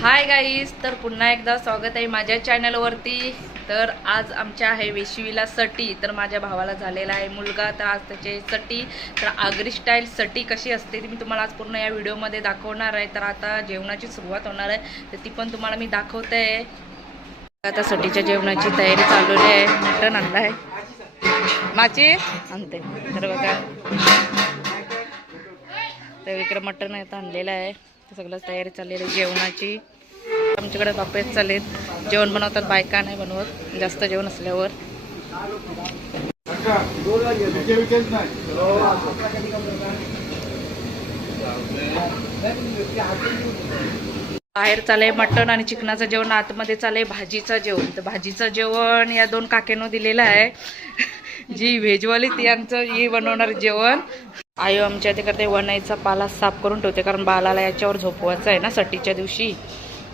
Hi guys तर पुन्हा एकदा स्वागत आहे माझ्या चॅनलवरती तर आज आमच्या आहे वेशिवीला सटी. तर माझ्या भावाला झालेला आहे मुलगा तर आज त्याचे सटी. तर आगरी स्टाईल सटी कशी असते ती मी तुम्हाला आज पूर्ण या व्हिडिओमध्ये दाखवणार आहे. तर आता जेवणाची सुरुवात होणार आहे. तर ती पण तुम्हाला मी दाखवते. आहे आता सटीच्या जेवणाची तयारी चालवली आहे. मटण आणलं आहे माची? आणते. तर बघा. तर इकडे मटण आहे आणलेलं आहे. सगळं तयारी चाललेली आहे जेवणाची. आमच्याकडे बापेच चालेल जेवण बनवतात बायका नाही बनवत. जास्त जेवण असल्यावर. बाहेर चालय मटण आणि चिकनाचं जेवण आतमध्ये चालय भाजीचं जेवण. तर भाजीचं जेवण या दोन काकेनं दिलेलं आहे. जी व्हेजवाली ती आमचं ही बनवणार जेवण. आयो आमच्या ते करते वनाईचा पाला साफ करून ठेवते कारण बालाला याच्यावर झोपवायचं आहे ना सटीच्या दिवशी.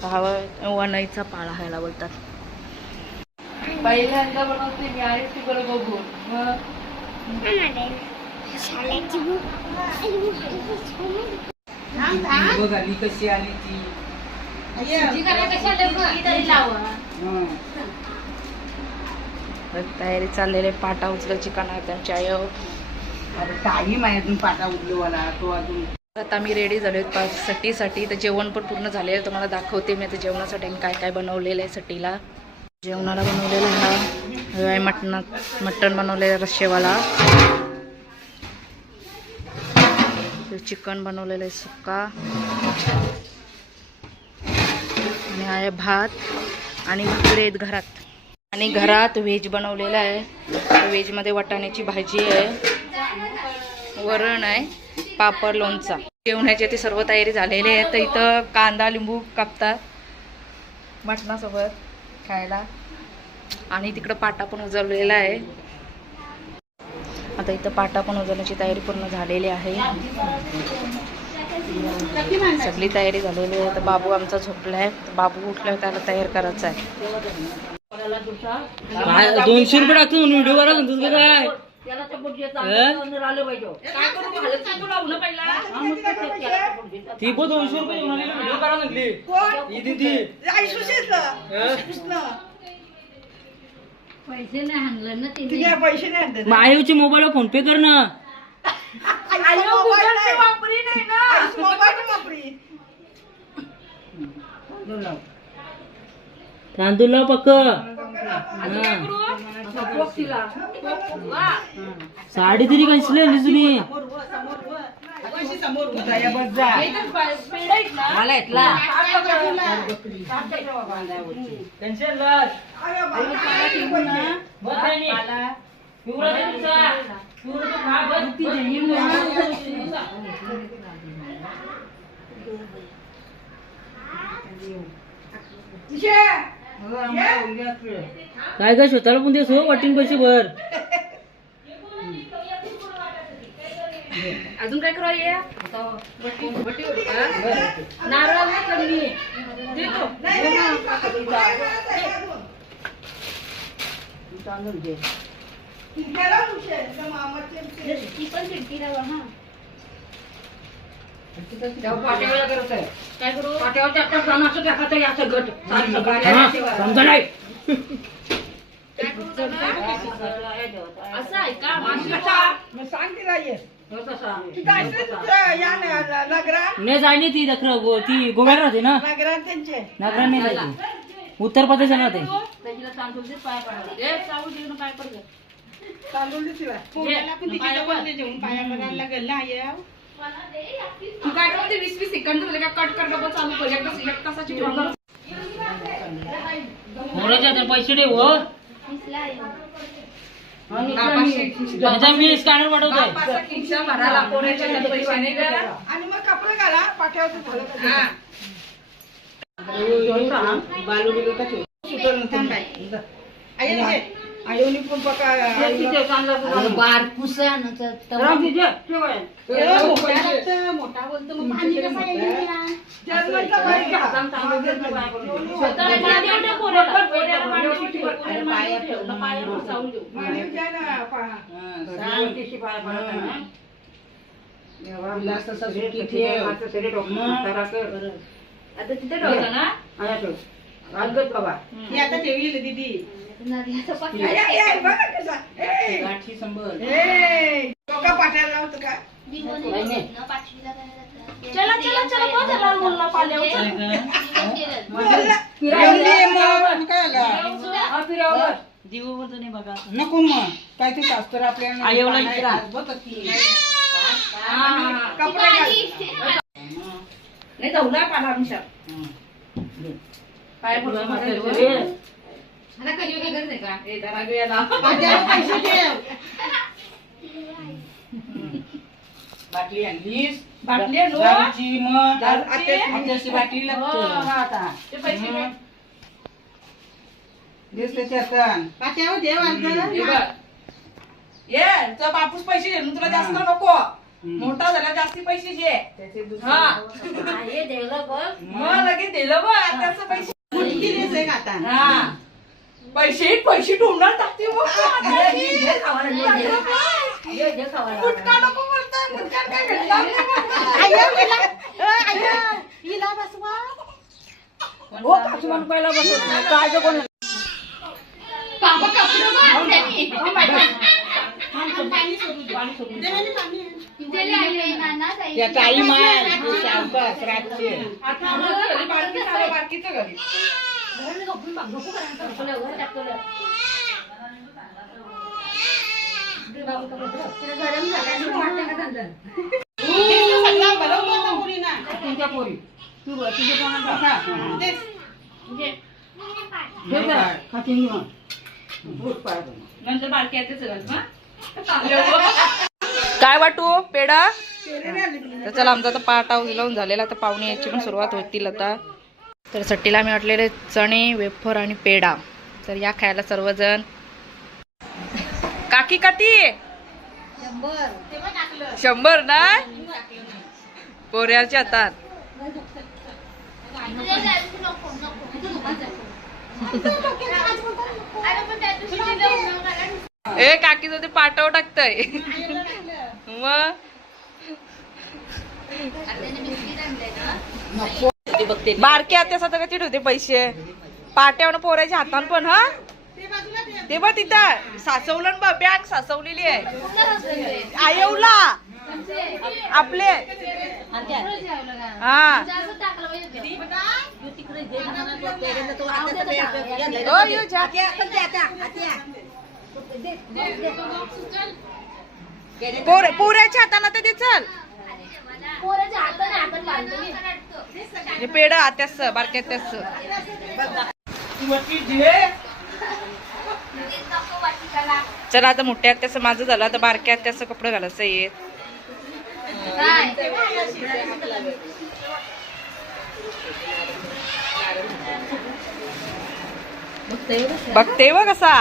हा वनाईचा पाला ह्याला बोलतात. पहिल्यांदा बनवते मी बघू बघ कशी आली ती. तयारी चाललेली आहे पाटा उचल चिकन आहे त्यांच्या आयो अरे काही माहीत नाही पाटा उडलोवाला तो अजून. आता मी रेडी झालो आहे सटीसाठी तर जेवण पण पूर्ण झालेलं आहे तुम्हाला दाखवते मी आता जेवणासाठी काय काय बनवलेलं आहे सटीला. जेवणाला बनवलेला हा आहे मटणात मटण बनवलेलं रश्शेवाला चिकन बनवलेलं आहे सुक्का. आहे भात आणि भाकरी आहेत घरात. आणि घरात व्हेज बनवलेला आहे. व्हेजमध्ये वटाण्याची भाजी आहे. वरण आहे. पापड लोणचा. जेवणाची ती सर्व तयारी झालेली आहे. तर इथं कांदा लिंबू कापतात. मटणासोबत खायला. आणि तिकडं पाटा पण उजवलेला आहे. आता इथं पाटा पण उजवण्याची तयारी पूर्ण झालेली आहे. सगळी तयारी झालेली आहे. तर बाबू आमचा झोपला आहे बाबू उठल्यावर त्याला तयार करायचं आहे. दोनशे रुपये टाकतो म्हणून व्हिडिओ करा तुझं काय? ती पण दोनशे रुपये व्हिडिओ करा म्हटली ही दिदी. पैसे नाही आणलं ना तिने. पैसे नाही आईचे मोबाईल फोन पे कर ना. तांदूळ लाव पक्क साडी तरी कशी आली तुम्ही. काय काय स्वतःला पण देस हो वाटीन पैसे भर अजून काय करू ये नारळ नाही, ते. काय करू? हा, समजा नाही. असं आहे का? माझी मग सांग तिला ये. ती काय ते तुझं या न- न- नगरात नाही जायनी ती दखर गो ती गोव्याला राहते ना. नगरात त्यांचे. नागरा नाही जायची उत्तर प्रदेशात राहते तांदूळ दे तिला. पोराला पण तिच्या जवळ दे जेवून पाया पडायला लागेल ना ये तू काय करते वीस वीस सेकंद झाले का कट कर डबल चालू कर एक तास एक तासाची हातात पैसे दे हो त्याचा मी स्कॅनर पाठवतोय बापाचा खिसा भरायला पोराच्या हातात पैसे नाही का? आणि मग कपडे घाला पाठ्यावर झालं का? हा. बालू बिलू का ठेव. सुटेल ना थांब तुम्ही. बाई. आई ये. आयोनी पण पका बारकुस आणायचं तवा एवढं मोठा लागतं, मोठा बोलतो मग पाणी कसं येणार? जन्माचा बाई का? माणूस ना, पहा. हे आता ठेवील दीदी. बघा. ए, ए, डोका पाठवायला लावतो का? चला चला चला झाला मुलगा पाल्यावर बोलला. नको मग. काय ते शास्त्र आपल्याला कपडे घाल. नाही धवला पाला आमच्या काय पैसे ठेव बाटली आणलीस? बाटली आणू? दारूची मग? दारूची? आत्याची बाटली. लागतं. ते पैसे देव हे बघ. ये बापूस पैसे घे. तुला जास्त नको. मोठा झाला जास्ती पैसे घे. हा. मग लगेच दिलं बघ त्याचं पैसे. किती आहे आता? हा. पैसे पैसे टोमणार टाकते मग गुटखा नको बोलताय गुटखा काय भेटला हो काचून पहिला बसत काय गं कोण त्या ताई माय शावकास रातचे. घरी झालं, तुमच्या पोरी. तू बघ, तुझ्या कोणाचा. हे. नंतर बारकी येते सगळं काय वाटू पेडा तर चला आमचा आता पाटा लावून झालेला आता पाहुणे यायची पण सुरुवात होतील आता. तर सट्टीला आम्ही वाटलेले चणे वेफर आणि पेडा तर या खायला सर्वजण. काकी काती? शंभर ना? पोऱ्याच्या हातात ए काकी ते पाटाव टाकतय. मग? बारके आत्या स्वतः कशी ठेवते पैसे. पाट्यावर पोराच्या हातात पण हा? ते बघ तिथं. साचवलं बघ बँक साचवलेली आहे. आयवला. आपले. हा. ओ, यो. जा. पोर पोऱ्याच्या हाताना तर ते चल. हे पेड आत्यास बारक्या त्यास चला आता मोठ्या त्याचं माझं झालं आता बारक्या त्याचं कपडे घालायचं येत बघते व कसा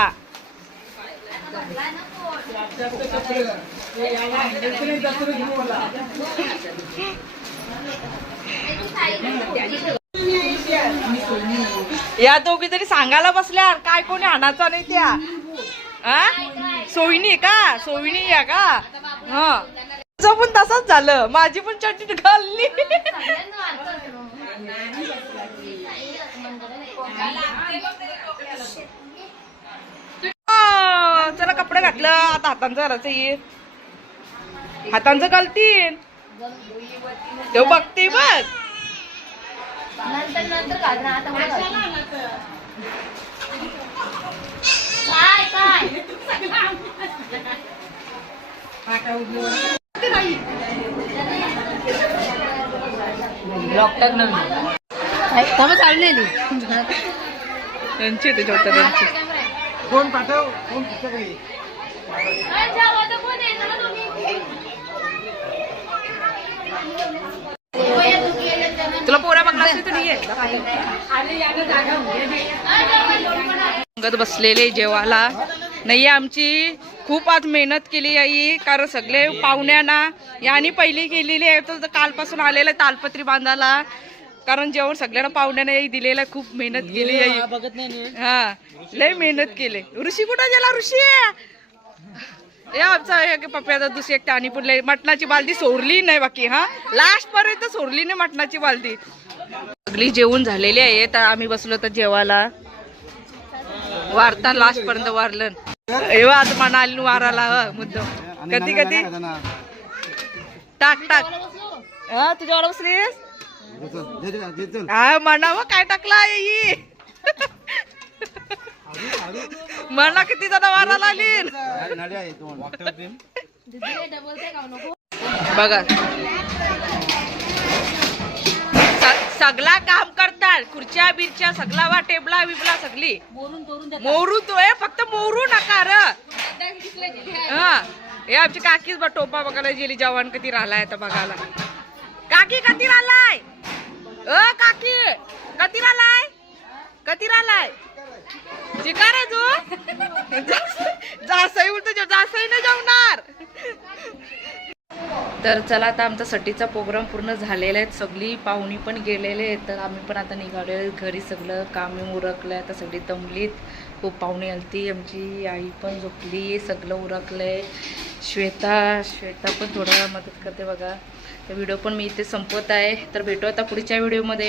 या दोघी तरी सांगायला बसल्या काय कोणी आणायचा नाही त्या. आ? सोयनी का? सोयनी या का? हा. पण तसंच झालं. माझी पण चटणी घालली कपडे घातलं आता हातांचं घालायचं ये हातांचं घालतीन तो बघते बघ. त्यांची होते त्यांची. कोण पाठव कोण तुझ्याकडे तुला पोरा बघला अंगत बसलेले जेवायला. नाही आमची खूप आज मेहनत केली आई कारण सगळे पाहुण्यांना यांनी पहिली केलेली आहे तर कालपासून आलेलं आहे तालपत्री बांधायला. कारण जेवण सगळ्यांना पाहुण्यांना दिलेलं आहे खूप मेहनत केली आई बघत नाही. हा लय मेहनत केली. ऋषी कुठं गेला? ऋषी! हे आमचा हे की पप्प्याचा दुसरी एक टाणी पुरले मटणाची बालदी सोडली नाही बाकी हा? लास्ट पर्यंत सोडली नाही मटणाची बालदी. सगळी जेवण झालेली आहे तर आम्ही बसलो तर जेवायला. वारता लास्ट पर्यंत वारलं. एव्हा आता मना आली वाराला ह मुद्दाम. कधी कधी? टाक टाक. हा तुझ्यावर बसलीस? हा म्हणावं काय टाकला आई म्हणा किती जण वाराला आली बघा. सगळा काम करतात खुर्च्या बिरच्या सगळा वा टेबला बिबला सगळी. मोरू तो फक्त मोरू नका र. हा. हे. आमची काकीच बा टोपा बघायला गेली जवान कधी राहिलाय आता बघायला. काकी कधी राहिलाय? अ काकी कधी राहिलाय? कधी राहिलाय? चिकार तू? जासई उलट जासई जेवणार. तर चला आता आमचा सटीचा प्रोग्राम पूर्ण झालेला आहे. सगळी पाहुणी पण गेलेले आहेत. तर आम्ही पण आता निघालो घरी सगळं काम उरकलं आता सगळी दमलीत. खूप पाहुणी आलती. आमची आई पण झोपली. सगळं उरकलंय. श्वेता श्वेता पण थोडा मदत करते बघा. तर व्हिडिओ पण मी इथे संपवत आहे. तर भेटू आता पुढच्या व्हिडिओमध्ये